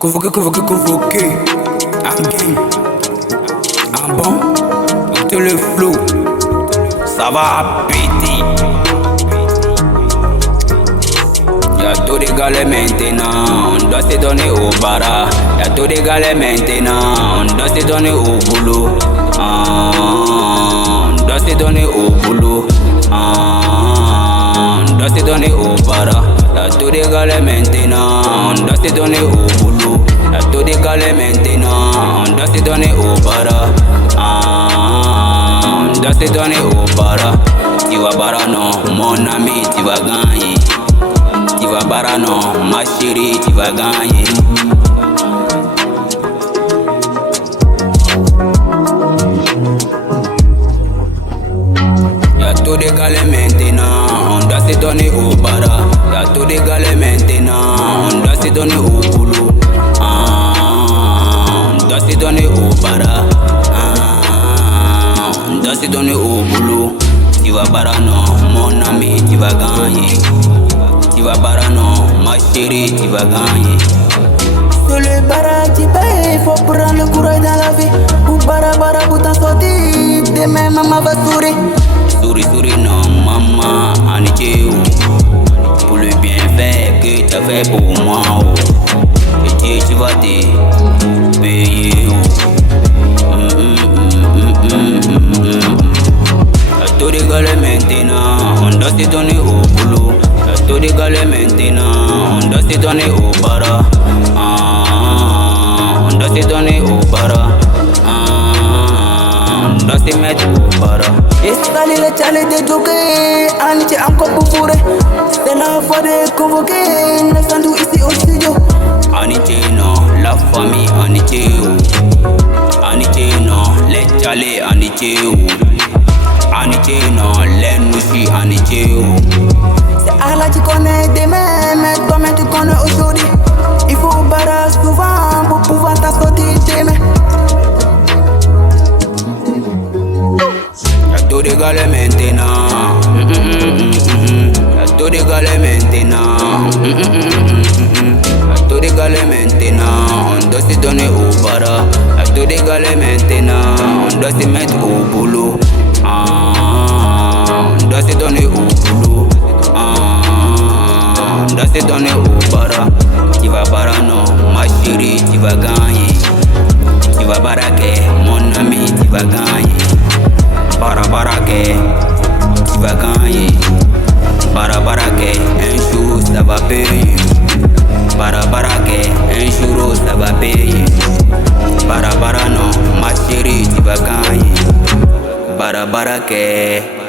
Convoqué. Un game. Un bon. Tout le flow. Ça va péter. Y'a tout des galets maintenant. On doit se donner au bara. Y'a tout des galets maintenant. On doit se donner au boulot. On doit se donner au boulot. On doit se donner au bara. Y'a tout des galets maintenant. On doit se donner au boulot. Y'a tout des galets maintenant. On doit se donner au bara. On doit se donner au bara. Tu vas bara non, mon ami, tu vas gagner. Tu vas bara non, ma chérie, tu vas gagner. Y'a tout des galets maintenant, on doit se donner au bara. Y'a tout des galets maintenant, on doit se donner au boulot. On doit se donner au bara. On doit se donner au boulot. Tu vas bara non, mon ami, tu vas gagner. Tu vas bara non, ma chérie, tu vas gagner. Sur le bara tu payes, faut prendre le courage dans la vie. Pour bara pour t'en sortir, demain maman va sourire. Souris non maman, Anicheo. Pour le bienfait que tu as fait pour moi, oh. Et Dieu tu vas te payer, oh. Y'a tout des galets maintenant, on doit se donner au boulot. Y'a tout des galets maintenant, on doit se donner au bara. On doit se donner au bara. On doit se mettre au bara. Installer le chalet de joker, Aniche encore pour fourrer. C'est la fois de convoquer, nous sommes ici au studio. Aniche non, la famille Aniche. Aniche non, les chalets Aniche. Aniche non, les nouchis Aniche. C'est Allah tu connais demain, mais toi-même tu connais aujourd'hui. Il faut bara souvent pour pouvoir t'en sortir demain. Y'a tout des galets maintenant. Y'a tout des galets maintenant. Y'a tout des galets maintenant. On doit se donner au bara. Y'a tout des galets maintenant. On doit se mettre au boulot. On doit se donner au boulot. On doit se donner au bara. Tu vas bara non, ma chérie, tu vas gagner. Tu vas baraquer, mon ami, tu vas gagner. Baraque, tu vas gagner. Baraque, un jour ça va payer. Baraque, un jour ça va payer. Bara non, ma chérie, tu vas gagner. Baraque.